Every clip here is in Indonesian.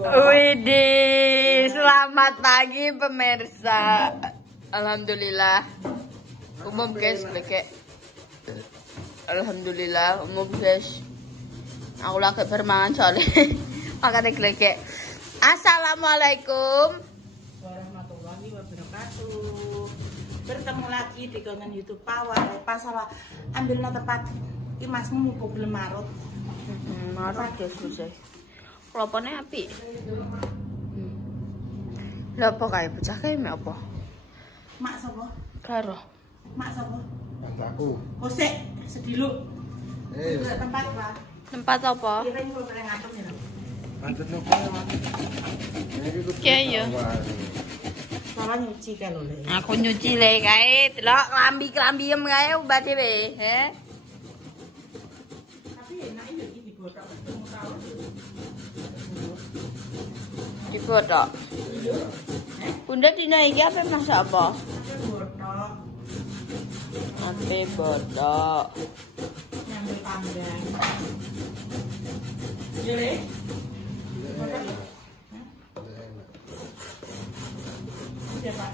Widih, selamat pagi pemirsa. Alhamdulillah. Umum guys, leke. Alhamdulillah, umum guys. Aku lagi bermangan soalnya. Makanya leke. Assalamualaikum warahmatullahi wabarakatuh. Bertemu lagi di konten YouTube Pawai. Pasalah ambil tempat imasmu mumpung belum marut. Marut guys, selesai. Kelopone api. Lha apa kae pecah kae mek apa? Mak sapa? Karo. Mak sapa? Aku. Kosek sediluk. Tempat Pak. Tempat apa? Kita ini boleh ngatur ya. Mantep nopo. Oke ya. Mama nyuci kan lho. Aku nyuci le kae, delok klambi-klambi em kae ubah dhewe, he. Tapi enak ini dibotak tahu. Dibotok. Bunda dina iki apa masak apa? Botak. Ape botok. Nyambel panggang. Jele. Siapa?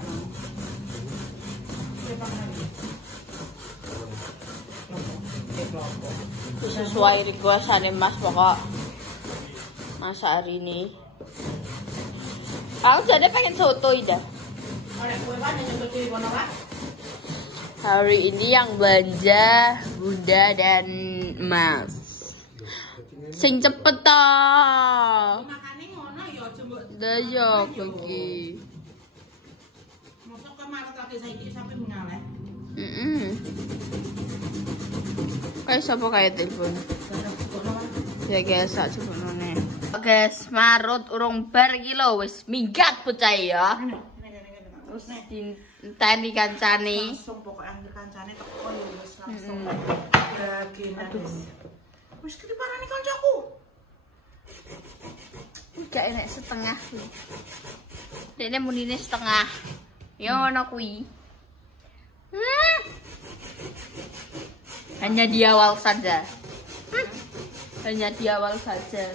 Siapa lagi? Sesuai requestane Mas pokok. Masak hari ini. Aku jadi pengen soto dah. Oleh kue kan yang coba di kono kan? Hari ini yang belanja Bunda dan Mas. Sing cepet toh. Makane ngono ya coba. Dah yo iki. Mosok kemarin lagi saiki sampai mengaleh. Kayak siapa kayak telepon? Ya guys, sak cepetone. Guys, marut urung bar iki lho wis minggat bocah ya. Terus diteni kancane. Langsung pokoknya ambil kancane teko ya wis langsung. Aduh. Wis keliparane kancaku. Gak enak setengah. Dene munine setengah. Ya ngono kuwi. Hanya di awal saja. Hanya di awal saja.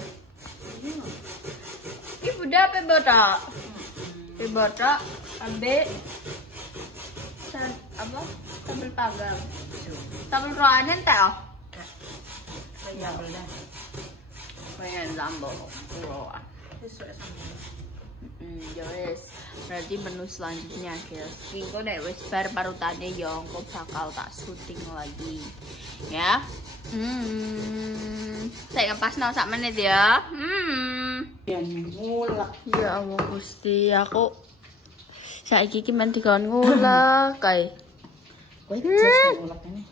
Ini Bunda apa botak? Ini botak, ambil apa? Sambal panggang. Sambal roanen tak? Ya udah. Pengen sambal roan. Ya wes. Berarti menu selanjutnya guys. Engko nek wis bar parutane ya engko bakal tak syuting lagi. Ya. Saya ngepasno sak menit ya. Yang ngulek. Ya Allah Gusti, aku saiki iki men dikon ngulek kae. Kowe jas ngulek ini.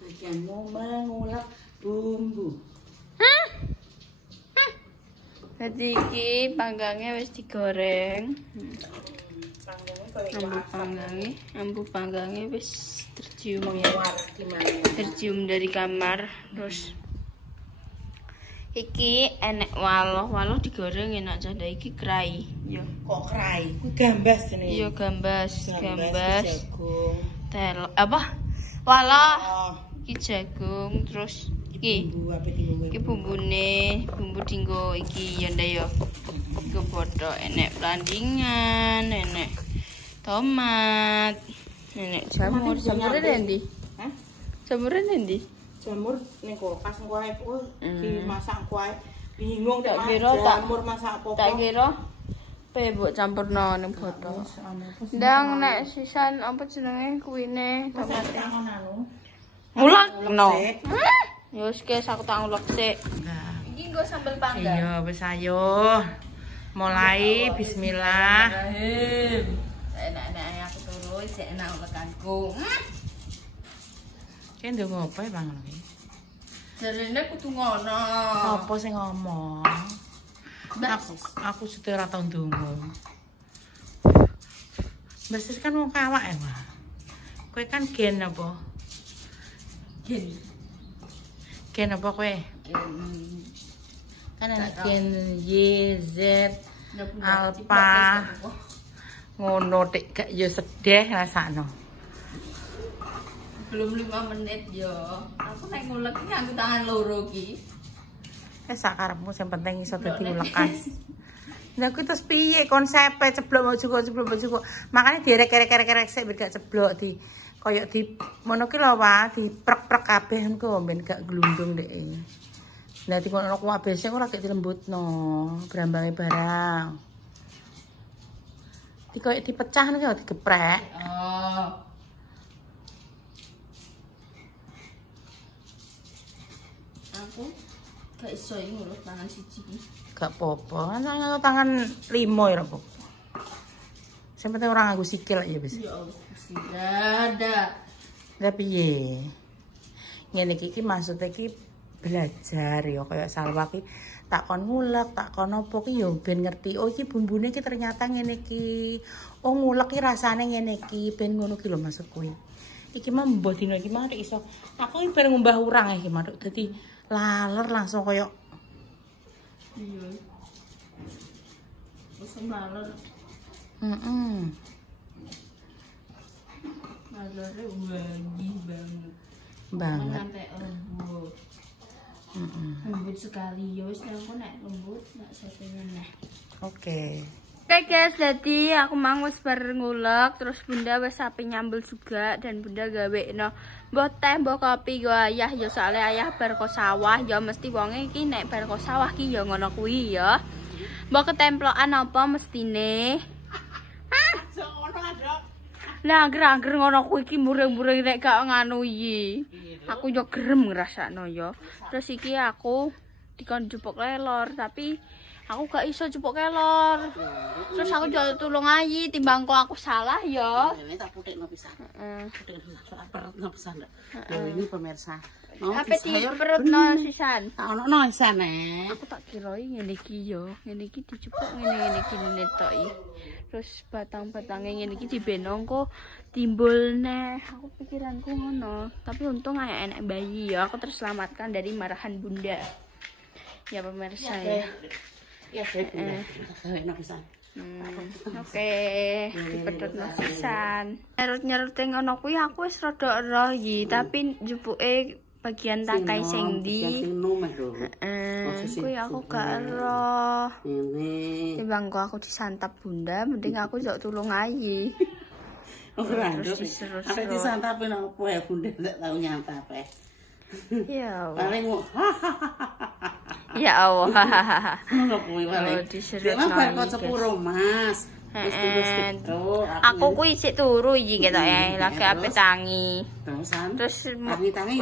Bagianmu mengulek bumbu. Jadi iki panggangnya wis digoreng. Ambu panggangnya wis tercium ya. Tercium dari kamar. Terus iki enek waloh digoreng enak janda iki krai. Yo. Kok krai? Ku gambas ini. Iya gambas. Jagung. Tel apa? Waloh. Oh, Iki jagung terus iki. bumbu apa bumbu? Iki bumbune, bumbu dinggo iki ya ndak ya. Iku bodo enek pelandingan, enek tomat, enek jamur. Jamure endi? Hah? Jamure endi? Jamur ning kulkas engko ae ku dimasak engko ae. Bingung Tak nek kira tak jamur masak apa. Tak kira pe mbok campurno ning bodo. Ndang nek sisan apa jenenge kuwine tomate. Ngulek no. Ya wis guys aku tak ngulek sik. Iki nggo sambel panggang. Iya, wis ayo. Mulai bismillah. Enak-enak aku turu sik enak ulekanku. Ki ndonga apa ya Bang iki? Jarene kudu ngono. Apa sing ngomong? Aku sudah ora tau ndonga. Besis kan wong kawak ya, Mas. Kowe kan gen apa? Gen apa kowe? Kan ana gen Y, Z, Alpha. Ngono tek gak ya sedih rasakno. Belum 5 menit yo. Aku nek ngulek iki aku tangan loro iki. Sakarepmu sing penting iso dadi ulekan. Lah kuwi terus piye konsepe ceblok mau cukup. Makane direk-rek sik ben gak ceblok di koyo di ngono ki lho Wah, diprek-prek kabeh engko ben gak glundung ndek. Lah dikono kuwi sing ora gek dilembutno, brambange barang. Koyo dipecah nek digeprek. Oh. Aku gak iso ngono tangan siji iki. Gak apa-apa, tangan 5 ya apa. Sing penting ora nganggo sikil ya wis. Ya Allah, ada. Lah piye? Ngene iki maksude iki belajar ya kaya Salwa ki tak kon ngulek, tak kon opo ki ya ben ngerti. Oh iki bumbune ki ternyata ngene iki. Oh ngulek ki rasane ngene iki, ben ngono ki lho maksud kuwi. Iki mah mbah dino iki mah iso. Aku iki ben ngumbah urang iki mah dadi laler langsung kaya iya. Wis maler. Malere wangi banget. Sampai lembut. Lembut sekali ya wis aku nek lembut nek sesene neh. Oke. Oke guys, jadi aku mang wis bar ngulek, terus Bunda wis sapi nyambel juga dan Bunda gawe no mbok teh mbok kopi go ayah ya soalnya ayah bar ko sawah ya mesti wonge iki nek bar ko sawah ki ya ngono kuwi ya. Mbok ketemplokan apa mestine? Lah angger-angger ngono kuwi iki muring-muring nek gak nganu iki. Aku yo gerem ngrasakno ya. Terus iki aku dikon jupuk lelor tapi aku gak iso jupuk kelor. Terus aku jauh tulung ayi timbang kok aku salah ya. Ini tak putekno pisan. Putekno perutno pisan. Ini pemirsa. Apa di perutno sisan? Tak ono sisan Aku tak kiroi ngene iki yo. Ngene iki dijupuk ngene iki netoki. Terus batang-batange ngene iki dibenong kok timbul neh. Aku pikiranku ngono. Tapi untung kayak enak bayi ya. Aku terselamatkan dari marahan Bunda. Ya pemirsa ya. Ya, oke, dipedhot nasisan. Nyerut-nyerut ngono kuwi aku wis rada ero iki, tapi jupuke bagian tangkai sing ndi. Kuwi aku gak ero. Timbang kok aku disantap Bunda, mending aku njok tulung ayi. Ora nduk. Aku disantape nang opo ya Bunda ndak tau nyantap. Ya. Paling ya Allah. Ngono kuwi paling. Nek bar kok sepuro Mas. Aku kuwi sik turu iki ketok lagi ape tangi. Terus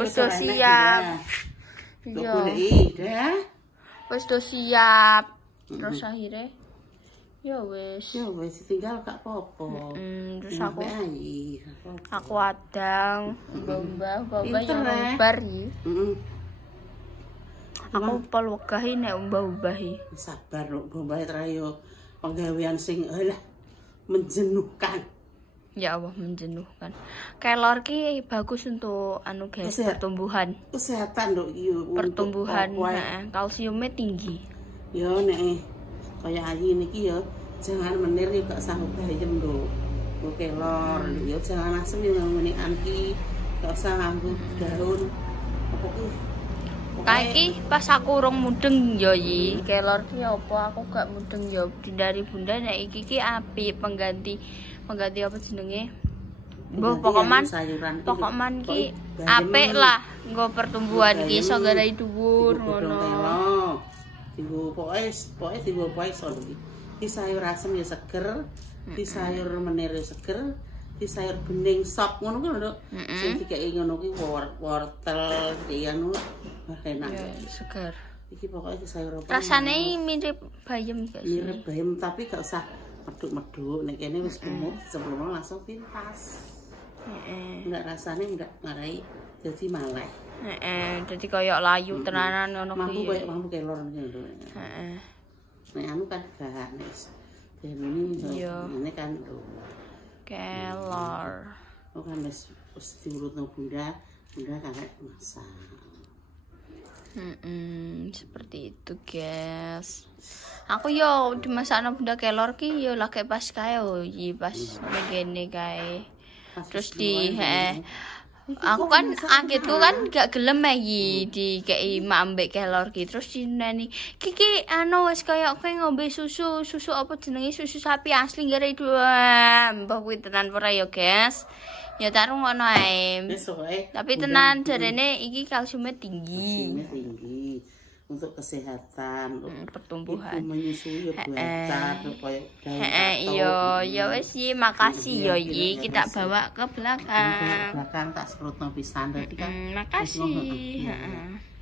wis siap. Iya. Wis siap. Terus akhirnya ya wis tinggal gak apa-apa. Terus aku adang mbah yang bar iki. Aku pol wegahi nek mbah-mbahi. Sabar lho, mbah terayo penggawean sing menjenuhkan. Ya Allah, menjenuhkan. Kelor ki bagus untuk anu guys, pertumbuhan. Kesehatan lho iki. Pertumbuhan, kalsiumnya tinggi. Ya nek kaya ayi niki ya jangan menir ya gak sanggup bayem lho. Kelor ya jangan asem ya ngene anki gak usah nganggo daun. Apa ku Kaiki pas aku urung mudeng ya iki. Kelor ki apa aku gak mudeng ya dari Bunda nek iki ki apik pengganti apa jenenge? Mbah pokokman ki apik lah nggo pertumbuhan ki iso garai dhuwur ngono. Digo pokoke digo iso iki. Di sayur asem ya seger, di sayur menir ya seger, di sayur bening sop ngono kuwi lho. Sing dikeki ngono kuwi wortel anu enak. Ya, segar. Iki pokoknya sayur apa? Rasane mirip bayem guys. Mirip bayem tapi gak usah meduk-meduk. Nek kene wis umum sebelum langsung pintas. Enggak rasane enggak marai jadi maleh. Jadi koyo layu tenanan ngono kuwi. Mampu kelor ngene lho. Nek anu kan gak nek ini kan kelor. Oh kan wis diurutno Bunda kan masak. Seperti itu guys. Aku yo dimasakno Bunda kelor ki yo lagi pas kae iki pas ngene kae. Terus di Aku kan anggitku kan gak gelem iki dikei mak ambek kelor ki terus dineni. Kiki wis kaya kowe ngombe susu apa jenenge susu sapi asli gara dua. Mbah kuwi tenan ora ya, guys. Ya tak rungokno ae. Tapi tenan jarene iki kalsiumnya tinggi. Untuk kesehatan, pertumbuhan. Menyusui buatan ya wis iki makasih ya iki kita bawa ke belakang. Belakang tak sprutno pisan tadi kan. Makasih.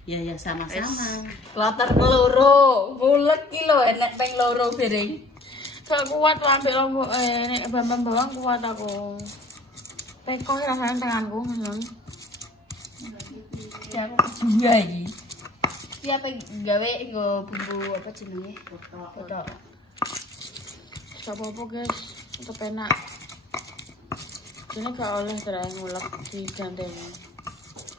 Ya sama-sama. Kloter keloro, mulek ki lho enek ping loro piring. Gak kuat ambek lombok nek bambang bawang kuat aku. Teko rasane tanganku ngono. Ya aku juga iki. Siapa gawe nggo bumbu apa jenenge? Kodok. Apa-apa guys, tetep enak. Ini gak oleh terang ngulek di ganteng.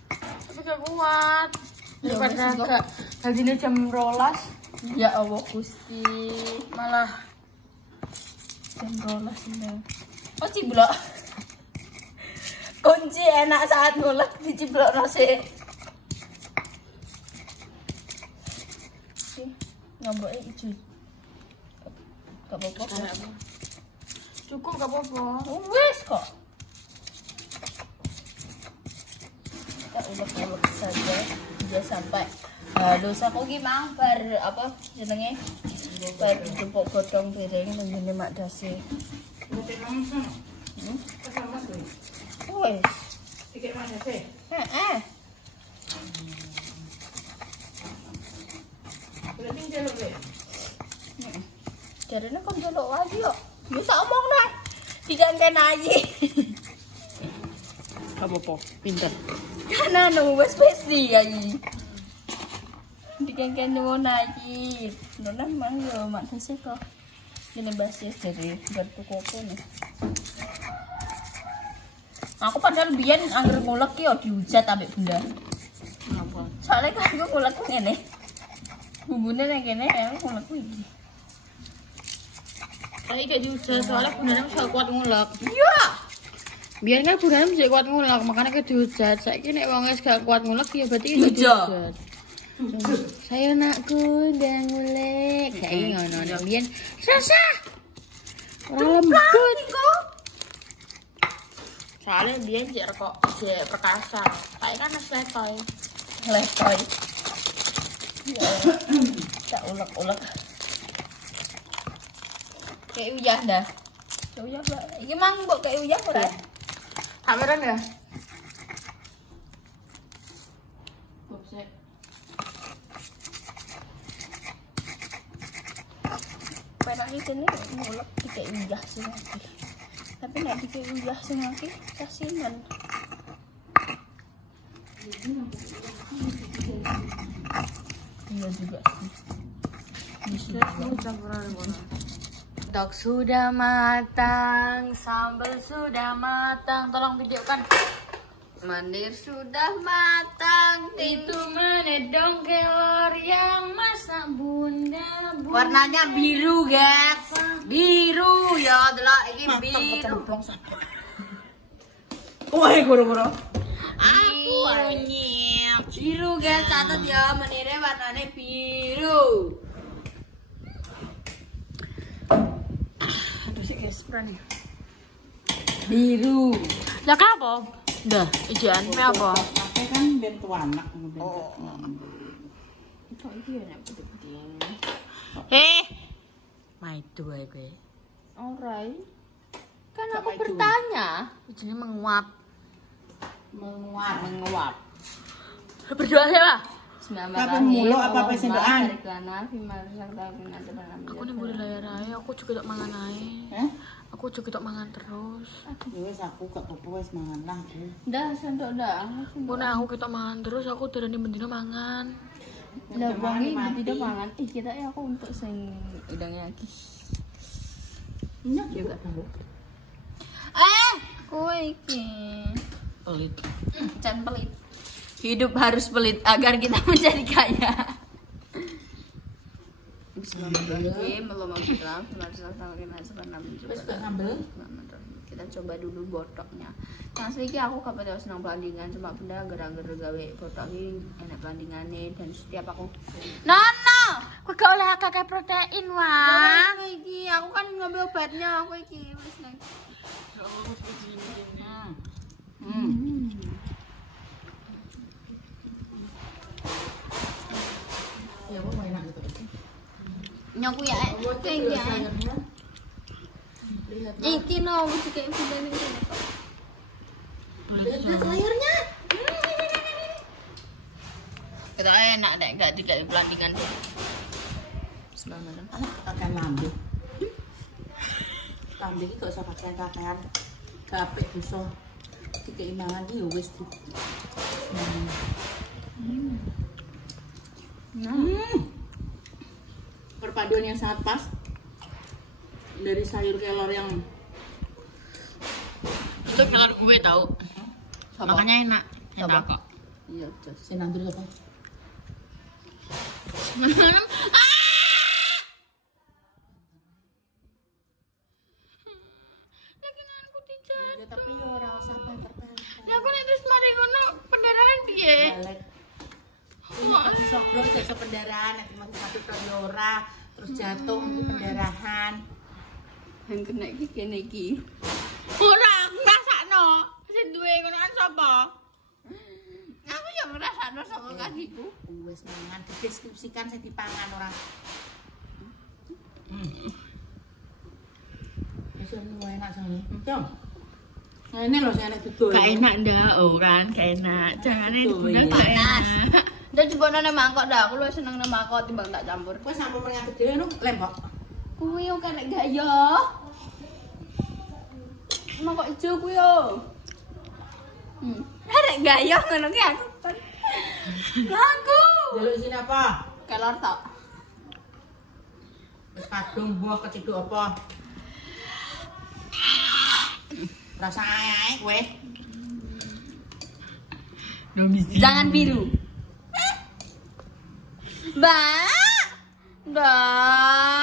Tapi gak kuat. Daripada gak gajinya jam 12. Ya Allah Gusti, malah jam 12 ini. Oh ciblok. Kunci enak saat ngulek diciblok nasi. Ngambek ijo. Gak apa-apa. Cukup gak apa-apa. Wis kok. Kita ulek-ulek saja dia sampai halus. Aku ki mang bar apa jenenge? Bar jupuk godhong piring ngene mak dase. Wis. Dikek mak dase. Heeh. Berarti njaluk le. Jarene kon njaluk lagi yo. Wis tak omongno. Dikangken ayi. Apa-apa, pinter. Kan wis di ayi. Dikangken ngono ayi. Nona mang yo mak dese kok. Ini basi dari bertuku nih. Aku padahal biyen angger ngulek ki yo dihujat ambek bunda. Napa? Soale kan aku ngulek ngene. Bumbune nang kene aku ngulek iki. Kayak gak diujar soalnya bundanya bisa kuat ngulek. Iya. Biar kan bundanya bisa kuat ngulek, makanya ke dihujat. Saiki nek wong wis gak kuat ngulek ya berarti gak dihujat. Saya anakku udah ngulek. Kayak ngono biyen. Rasa. Ora lembut kok. Soalnya biyen jek kok jek perkasa. Kayak kan wis letoy. Letoy. Tak ulek-ulek. Kayak uyah dah. Kayak uyah lah. Iki mang mbok kayak uyah ora? Kameran ya? Gopsek. Penak iki kene ngulek dikek uyah sing iki. Tapi nek dikek uyah sing iki kasihan. Iya juga sih. Dok sudah matang, sambal sudah matang. Tolong videokan. Mandir sudah matang, itu menedong kelor yang masak bunda. Warnanya biru guys, biru ya, delok ini biru. Wah, guru-guru. Biru guys, catat ya, menirnya warnanya biru. Aduh sih guys, berani. Biru. Lah kenapa? Dah, ijan, apa? Pakai kan bentuk anak. Oh. Itu iki ya nek penting. Mai dua gue. Alright. Kan aku bertanya, ijannya menguap. Menguap. Berdoa siapa? Apa mulu apa sendokan? Aku nih boleh layar aja, aku juga tak mangan aja. Aku juga tak mangan terus. Wes aku gak apa-apa wes mangan lah. Dah sendok dah. Aku kita mangan terus, aku dari bendina mangan. Lah wangi bendina mangan. Kita ya aku untuk sing udangnya lagi. Ini juga tahu. Kowe iki Pelit. Can pelit. Hidup harus pelit agar kita menjadi kaya. Bismillahirrahmanirrahim. kita coba dulu botoknya. Yang sedikit aku kapan senang pelandingan cuma benda gara-gara gawe botok ini enak pelandingannya dan setiap aku Nono, aku gak oleh kakek protein wah. Aku kan ngambil obatnya aku iki wis nang. Ya kok enak gitu. Nyoku ya, kayak ya. Iki no, mesti kayak video ini kene kok. Lihat layarnya. Kita enak deh, enggak tidak pelandingan deh. Bismillah. Akan lambe. Lambe iki kok iso kakean-kakean. Capek dosa. Keimbangan iki yo wis. Perpaduan yang sangat pas dari sayur kelor yang itu kelor gue tahu. Makanya enak. Enak kok. Iya, sinandur apa? Ya, tapi ora usah terpel. Ya aku nek terus mari ngono pendarahan piye? Balik. Ini sobrol iso pendarahan, nek mati satu ton ora, terus jatuh di pendarahan. Yang kena iki kene iki. Ora ngrasakno. Sing duwe ngono kan sapa? Aku ya ngrasakno saka kakiku. Wis mangan dideskripsikan sing dipangan ora. Wis enak sane. Tom. Nah ini loh saya didol. Gak enak ndak orang, gak enak. Jangane bener gak enak. Ndak coba nang mangkok dah, aku luwih seneng nang mangkok timbang tak campur. Kowe sampun pernah gede no lembok. Kuwi yo kan gak yo. Mangkok ijo kuwi yo. Arek gak yo ngono ki aku. Lagu. Jaluk sini apa? Kelor tok. Wis kadung buah keciduk apa? Rasa ae kowe. Jangan biru. Mbak. Mbak.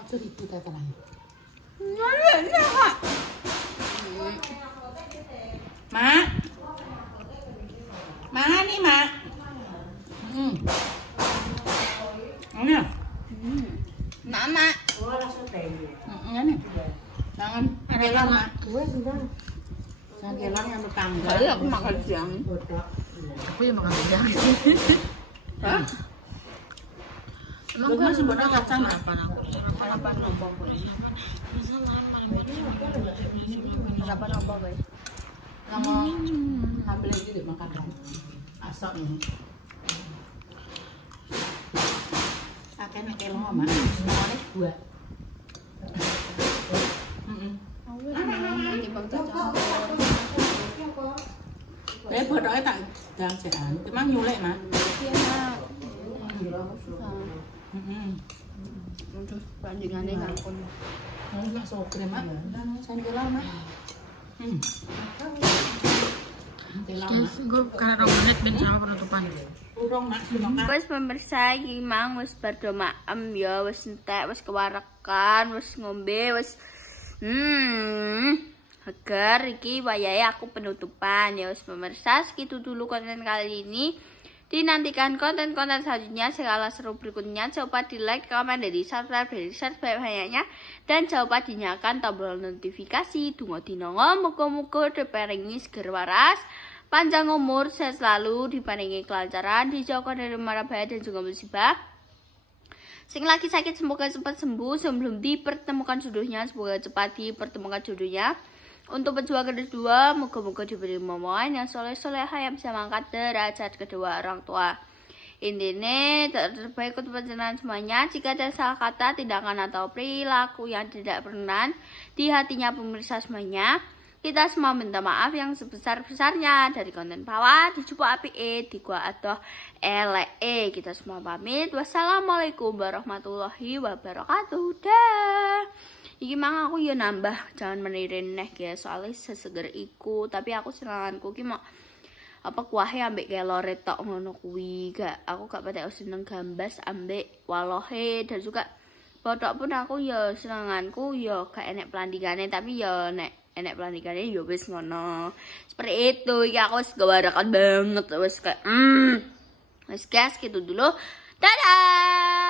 Ojo ribut ta tenan. Mak. Mana nih, Mak? Ini. Mama. Oh, langsung teh. Ini. Jangan kelor, Mak. Gue sudah. Jangan kelor yang tetangga. Kali aku makan siang. Aku yang makan siang. Hah? Emang gue masih bodoh kacang apa? Harapan nopo kowe? Harapan nopo kowe? Kamu ambil lagi deh makan. Asok nih. Akan kelor, Mak. Semuanya buat. Bodohnya tak jangan emang nyulek Mak. Iya Mak. Untuk bandingannya kampun. Harus nak sokre Mak. Saya kelar Mak. Gue karena 2 menit ben sama penutupan. Urung Mak. Wes pemirsa iki mang wis bar maem ya wis entek wis kewarakan wis ngombe wis agar iki wayahe aku penutupan ya wis pemirsa segitu dulu konten kali ini. Dinantikan konten-konten selanjutnya segala seru berikutnya. Jangan lupa di like, komen, dan di subscribe, dan di share banyak-banyaknya. Dan jangan lupa dinyalakan tombol notifikasi. Dungo dinongo, muga-muga diparingi seger waras, panjang umur, sehat selalu, diparingi kelancaran, dijauhkan dari mara bahaya dan juga musibah. Sing lagi sakit semoga cepat sembuh, sebelum dipertemukan jodohnya semoga cepat dipertemukan jodohnya. Untuk pejuang kedua, moga-moga diberi momongan yang soleh-solehah yang bisa mengangkat derajat kedua orang tua. Intinya terbaik untuk penjenengan semuanya. Jika ada salah kata, tindakan atau perilaku yang tidak berkenan di hatinya pemirsa semuanya, kita semua minta maaf yang sebesar-besarnya. Dari konten bawah, dijumpa api di gua atau LE. Kita semua pamit. Wassalamualaikum warahmatullahi wabarakatuh. Dah. Iki mang aku ya nambah, jangan menirin neh ya soalnya seseger iku, tapi aku senanganku ki mau apa kuahe ambek kelore tok ngono kuwi. Aku gak patek seneng gambas ambek walohe dan juga botok pun aku ya senenganku ya gak enek pelantikane tapi ya enek pelantikane ya wis ngono. Seperti itu ya aku wis gawarakan banget wis kayak wis guys gitu dulu. Dadah.